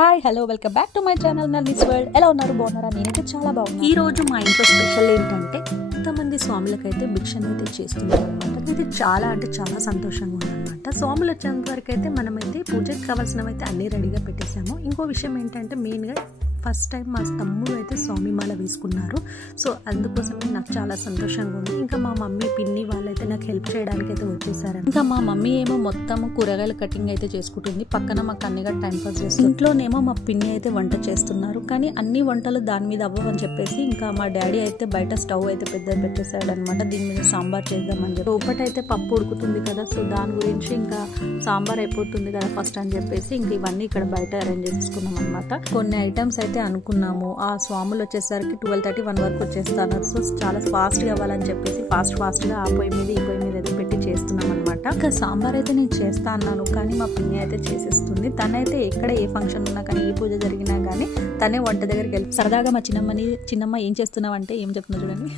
Hi hello welcome back to my channel Nallis world. ఎలా ఉన్నారు? బాగున్నారా? నేనైతే చాలా బాగున్నాను. ఈ రోజు మా ఇంట్లో స్పెషల్ ఏంటంటే కొంతమంది స్వాములకైతే భిక్షను అయితే చేస్తున్నారు అనమాట. ఇది చాలా అంటే చాలా సంతోషంగా ఉందన్నమాట. స్వాములు వచ్చేంత వరకు అయితే మనమైతే పూజకి కావాల్సినవి అయితే అన్నీ రెడీగా పెట్టేసాము. ఇంకో విషయం ఏంటంటే మెయిన్గా ఫస్ట్ టైం మా తమ్ముడు అయితే స్వామి మాల వేసుకున్నారు. సో అందుకోసమే నాకు చాలా సంతోషంగా ఉంది. ఇంకా మా మమ్మీ పిన్ని వాళ్ళైతే నాకు హెల్ప్ చేయడానికి అయితే వచ్చేసారు. ఇంకా మా మమ్మీ ఏమో మొత్తం కూరగాయల కటింగ్ అయితే చేసుకుంటుంది, పక్కన మా కన్నీగా టైం పాస్ చేస్తుంది. ఇంట్లోనేమో మా పిన్ని అయితే వంట చేస్తున్నారు, కానీ అన్ని వంటలు దాని మీద అవ్వవని చెప్పేసి ఇంకా మా డాడీ అయితే బయట స్టవ్ అయితే పెద్దది పెట్టేశాడు అనమాట. దీని మీద సాంబార్ చేద్దామని చెప్పి ఒకటైతే పప్పు ఉడుకుతుంది కదా, సో దాని గురించి ఇంకా సాంబార్ అయిపోతుంది కదా ఫస్ట్ అని చెప్పేసి ఇంక ఇవన్నీ ఇక్కడ బయట అరేంజ్ చేసుకున్నాం అనమాట. కొన్ని ఐటమ్స్ అయితే అనుకున్నాము, ఆ స్వాములు వచ్చేసరికి 12:30 1 వరకు వచ్చేస్తున్నారు. సో చాలా ఫాస్ట్గా అవ్వాలని చెప్పేసి ఫాస్ట్గా ఆ పొయ్యి మీద ఈ పొయ్యి మీద అయితే పెట్టి చేస్తున్నాం అనమాట. ఇంకా సాంబార్ అయితే నేను చేస్తా అన్నాను, కానీ మా పిన్ని అయితే చేసేస్తుంది. తనైతే ఎక్కడ ఏ ఫంక్షన్ ఉన్నా కానీ ఏ పూజ జరిగినా కానీ తనే వంట దగ్గరికి వెళ్ళి సరదాగా మా చిన్నమ్మ ఏం చేస్తున్నావు అంటే ఏం చెప్తున్నా చూడండి.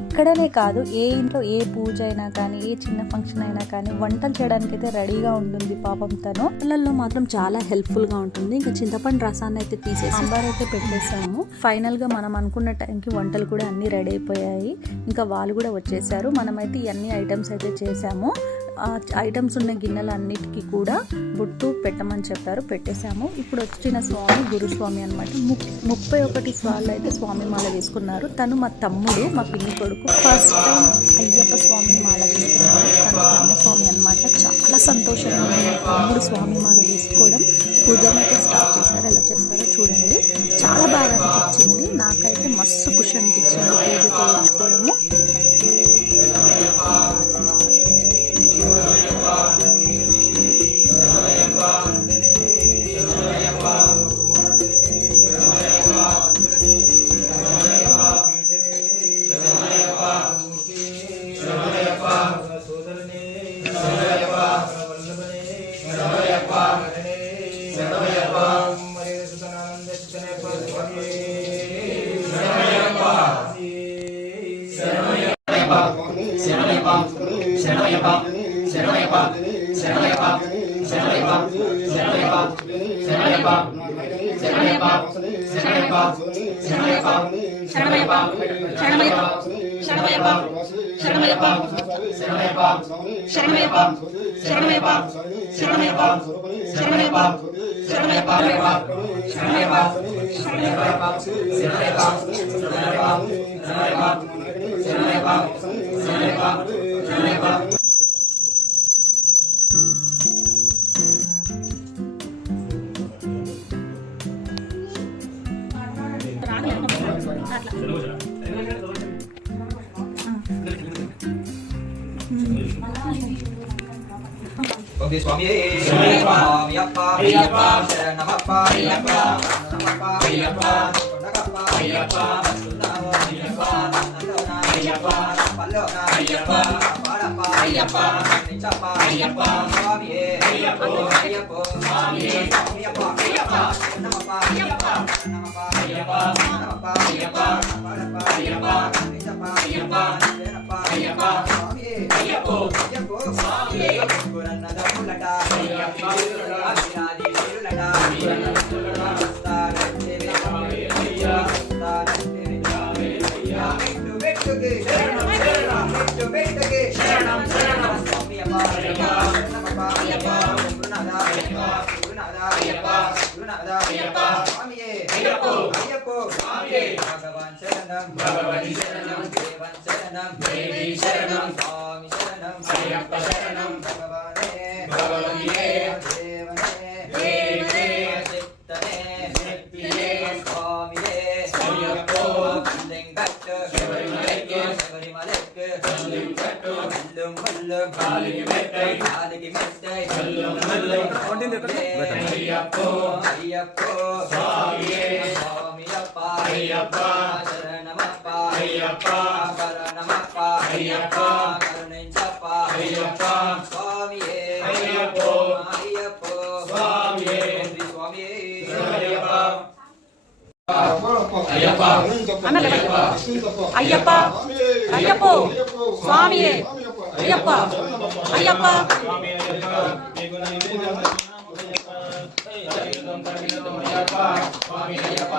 ఇక్కడనే కాదు, ఏ ఇంట్లో ఏ పూజ అయినా కానీ ఏ చిన్న ఫంక్షన్ అయినా కానీ వంటలు చేయడానికి అయితే రెడీగా ఉంటుంది పాపం తను. పిల్లల్లో మాత్రం చాలా హెల్ప్ఫుల్ గా ఉంటుంది. ఇంకా చింతపండు రసాన్ని అయితే తీసేసి సాంబార్ అయితే పెట్టేసాము. ఫైనల్ గా మనం అనుకున్న టైంకి వంటలు కూడా అన్ని రెడీ అయిపోయాయి. ఇంకా వాళ్ళు కూడా వచ్చేసారు. మనమైతే ఇవన్నీ ఐటమ్స్ అయితే చేసాము. ఐటమ్స్ ఉన్న గిన్నెలన్నిటికీ కూడా బొట్టు పెట్టమని చెప్పారు, పెట్టేశాము. ఇప్పుడు వచ్చిన స్వామి గురుస్వామి అనమాట. 31 సార్లు అయితే స్వామి మాల వేసుకున్నారు. తను మా తమ్ముడు, మా పిన్ని కొడుకు. ఫస్ట్ టైం అయ్యప్ప స్వామి మాల వేసుకున్నారు. తను కన్యస్వామి అనమాట. చాలా సంతోషంగా ఉంది తమ్ముడు స్వామి మాల వేసుకోవడం. పూజను అయితే స్టార్ట్ చేశారు. ఎలా చేస్తారో చూడండి. చాలా బాగా అనిపించింది. నాకైతే మస్తు ఖుషి అనిపించింది పూజ చేయించుకోవడము. ఓకే స్వామి అయ్యప్ప అయ్యప్ప శరణమప్ప అయ్యప్ప నమప్ప అయ్యప్ప కొండకప్ప అయ్యప్ప సున్నావో అయ్యప్ప నందోనా అయ్యప్ప పల్లోనా అయ్యప్ప పాడప్ప అయ్యప్ప నిచప్ప అయ్యప్ప స్వామి అయ్యప్ప అయ్యప్ప స్వామి అయ్యప్ప అయ్యప్ప నమప్ప అయ్యప్ప నమప్ప అయ్యప్ప నమప్ప అయ్యప్ప పాడప్ప అయ్యప్ప నిచప్ప అయ్యప్ప శరణప్ప అయ్యప్ప స్వామి అయ్యప్ప అయ్యప్ప స్వామి గురన్నదములట అయ్యప్ప ఆది గురులట అయ్యప్ప స్థానతే వెట్టుగే శరణం శరణం వెట్టుగే శరణం శరణం స్వామి అయ్యప్ప నమః అయ్యప్ప గురునాథ అయ్యప్ప గురునాథ అయ్యప్ప గురునాథ అయ్యప్ప స్వామి అయ్యప్ప అయ్యప్ప స్వామి భగవాన్ శరణం భగవతి శరణం దేవన్ శరణం దేవి శరణం స్వామి శరణం అయ్యప్ప శరణం భగవానే భగవతియే దేవనే దేవే చిత్తనే శక్తియే స్వామియే అయ్యప్ప లింగట్టు శబరిమలైకి శబరిమలైకి లింగట్టు కల్లుం కల్లుం కాలికి మెట్టై కల్లుం కల్లుం అయ్యప్ప అయ్యప్ప స్వామియే స్వామియప్ప అయ్యప్ప శరణమప్ప అయ్యప్ప శరణమప్ప అయ్యప్ప కరుణించప్ప అయ్యప్ప స్వామియే అయ్యప్ప అయ్యప్ప స్వామియే స్వామియే అయ్యప్ప అయ్యప్ప అయ్యప్ప అయ్యప్ప స్వామియే అయ్యప్ప అయ్యప్ప స్వామి అయ్యప్ప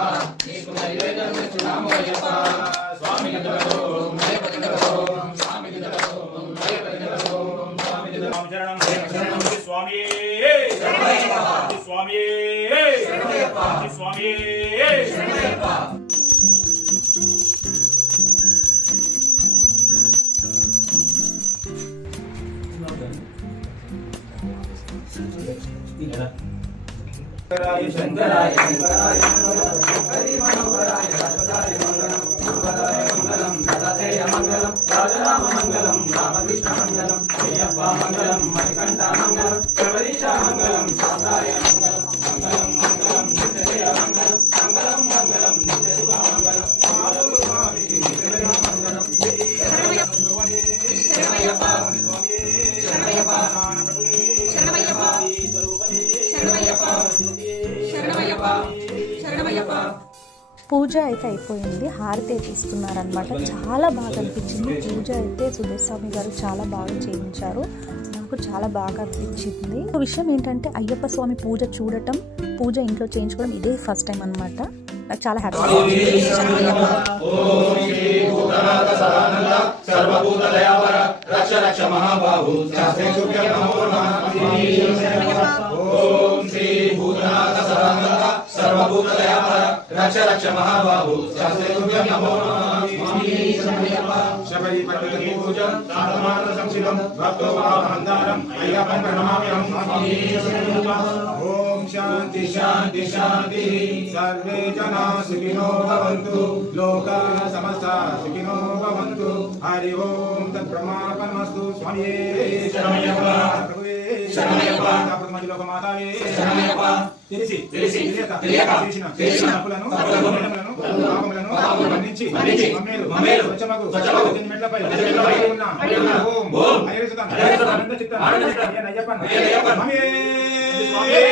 నీకు నైవేద్యం ఇస్తున్నాము అయ్యప్ప స్వామి దిదరో అయ్యప్ప దిదరో స్వామి దిదరో అయ్యప్ప దిదరో స్వామి దిదరో శరణం శరణం స్వామి శరణమయ్యప్ప స్వామి శరణమయ్యప్ప స్వామి శరణమయ్యప్ప శంకరాయ శంకరాయ శంకరాయ హరి మనోహరాయ రాజాయ మంగళం మంగళాయ మంగళం రాధేయ మంగళం రాజరామ మంగళం రామకృష్ణ మంగళం అయ్యప్ప మంగళం మణికంఠ మంగళం శబరీశ మంగళం సాదాయ మంగళం మంగళం మంగళం నిత్యజయ మంగళం మంగళం మంగళం నిత్యశుభ మంగళం మాధవ స్వామికి నిత్యజయ మంగళం శరణమయ్యప్ప శరణమయ్యప్ప శరణమయ్యప్ప పూజ అయితే అయిపోయింది, హారతి తీసుకున్నారనమాట. చాలా బాగా అనిపించింది. పూజ అయితే సుధీర్ గారు చాలా బాగా చేయించారు. నాకు చాలా బాగా అనిపించింది. ఒక విషయం ఏంటంటే అయ్యప్ప స్వామి పూజ చూడటం, పూజ ఇంట్లో చేయించుకోవడం ఇదే ఫస్ట్ టైం అనమాట. నాకు చాలా హ్యాపీ. రక్ష రక్ష మహాబాహు శాస్త్రేభ్యం నమో నమః శబరి పర్వతి పూజం సాధమాత్ర సంసితం భక్తో మహామందారం అయ్యప్పం ప్రణమామ్యహం. ఓం శాంతి శాంతి శాంతి సర్వే జనా సుఖినో భవంతు లోకా సమస్తా సుఖినో భవంతు. హరి ఓం తత్ప్రమాపనమస్తు. స్వామియే శరణమయ్యప్ప ప్రభువే శరణమయ్యప్ప ప్రపంచలోక మాతాయే శరణమయ్యప్ప. తెలిసి తెలిసి తెలియక చేసిన తప్పులను పాపములను మన్నించి మమ్మేలు స్వచ్ఛమగు మెట్లపై ఉన్న ఓం హరిసుతం ఆనంద చిత్తం అయ్యప్పన్ స్వామియే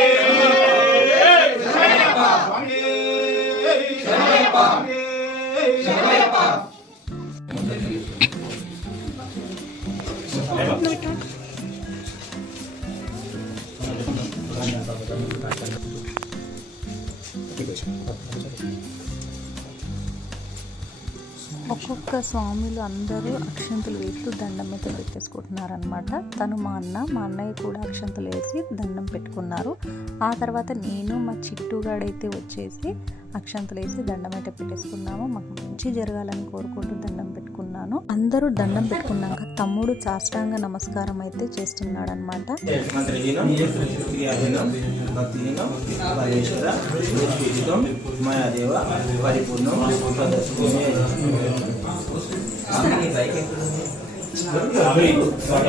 శరణమయ్యప్ప స్వామియే శరణమయ్యప్ప శరణమయ్యప్ప. ఒక్కొక్క స్వామిలు అందరూ అక్షంతలు వేస్తూ దండం అయితే పెట్టేసుకుంటున్నారనమాట. తను మా అన్నయ్య కూడా అక్షంతలు వేసి దండం పెట్టుకున్నారు. ఆ తర్వాత నేను మా చిట్టుగాడైతే వచ్చేసి అక్షంతలు వేసి దండం అయితే పెట్టేసుకున్నాము. మాకు మంచి జరగాలని కోరుకుంటూ దండం పెట్టుకున్నాను. అందరూ దండం పెట్టుకున్నాక తమ్ముడు సాష్టాంగ నమస్కారం అయితే చేస్తున్నాడు అనమాట.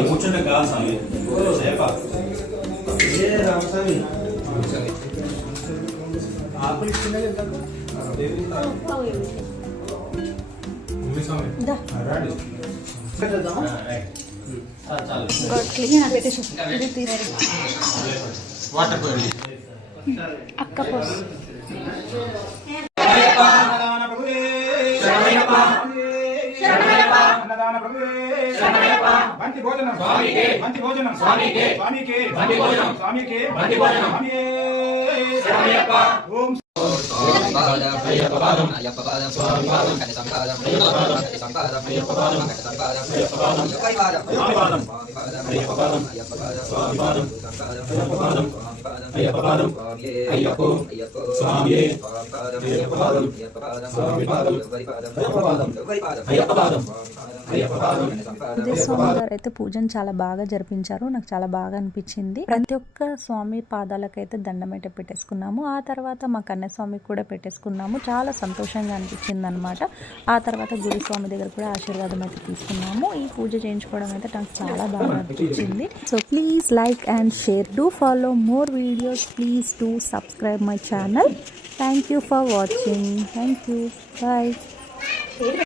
కూర్చుంటే కాదు స్వామి ఆకులు ఇచ్చినది అక్క పోసి బంతి భోజనం స్వామికే బంతి భోజనం స్వామికే స్వామికే బంతి భోజనం స్వామికే బంతి భోజనం స్వామియే శరణమయ్యప్ప. ఓం అయ్యప్ప పాదం అయ్యప్ప పాదం స్వామి పాదం కని సంపాదం అయ్యప్ప పాదం కని సంపాదం అయ్యప్ప పాదం కని సంపాదం అయ్యప్ప పాదం స్వామి పాదం స్వామి పాదం అయ్యప్ప పాదం అయ్యప్ప పాదం స్వామి పాదం సంపాదం అయ్యప్ప పాదం స్వామి పాదం అయ్యప్ప పాదం అయ్యప్ప అయ్యప్ప స్వామియే స్వామి పాదం అయ్యప్ప పాదం అయ్యప్ప పాదం స్వామి పాదం ఎవరి పాదం అయ్యప్ప పాదం ఎవరి పాదం అయ్యప్ప పాదం అయ్యప్ప పాదం కని సంపాదం. సుధీర్ స్వామి గారు అయితే పూజను చాలా బాగా జరిపించారు. నాకు చాలా బాగా అనిపించింది. ప్రతి ఒక్క స్వామి పాదాలకైతే దండం అయితే పెట్టేసుకున్నాము. ఆ తర్వాత మా కన్యస్వామికి కూడా పెట్టేసుకున్నాము. చాలా సంతోషంగా అనిపించింది అనమాట. ఆ తర్వాత గురుస్వామి దగ్గర కూడా ఆశీర్వాదం అయితే తీసుకున్నాము. ఈ పూజ చేయించుకోవడం అయితే నాకు చాలా బాగా అనిపించింది. So please like and share. Do follow more videos. Please do subscribe my channel. Thank you for watching. Thank you. Bye.